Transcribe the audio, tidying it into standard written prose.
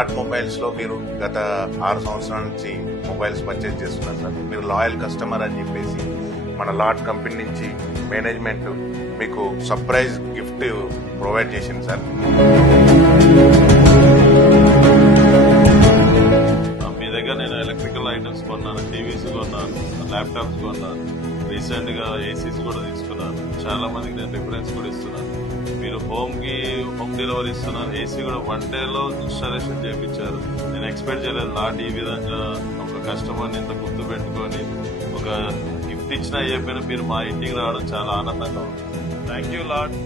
Lot mobiles లో మీరు గత 6 సంవత్సరాల నుంచి మొబైల్స్ పర్చేజ్ చేస్తున్నారు సార్. మీరు లాయల్ కస్టమర్ అని చెప్పేసి మన లాట్ కంపెనీ నుంచి మేనేజ్మెంట్ మీకు సర్ప్రైజ్ గిఫ్ట్ ప్రొవైడ్ చేసింది సార్. మీ దగ్గర నేను ఎలక్ట్రికల్ ఐటమ్స్ కొన్నాను, టీవీస్ కొన్నాను, ల్యాప్టాప్స్ కొన్నాను, రీసెంట్ గా ఏసీస్ కూడా తీసుకున్నాను. చాలా మందికి నేను రిఫరెన్స్ కూడా ఇస్తున్నాను. మీరు హోమ్ డెలివరీ ఇస్తున్నారు. ఏసీ కూడా 1 డేలో ఇన్స్టాలేషన్ చేయించారు. నేను ఎక్స్పెక్ట్ చేయలేదు లాట్ ఈ విధంగా ఒక కస్టమర్ని ఇంత గుర్తు పెట్టుకొని ఒక గిఫ్ట్ ఇచ్చినా చెప్పినా మీరు మా ఇంటికి రావడం చాలా ఆనందంగా ఉంది. Thank you lot.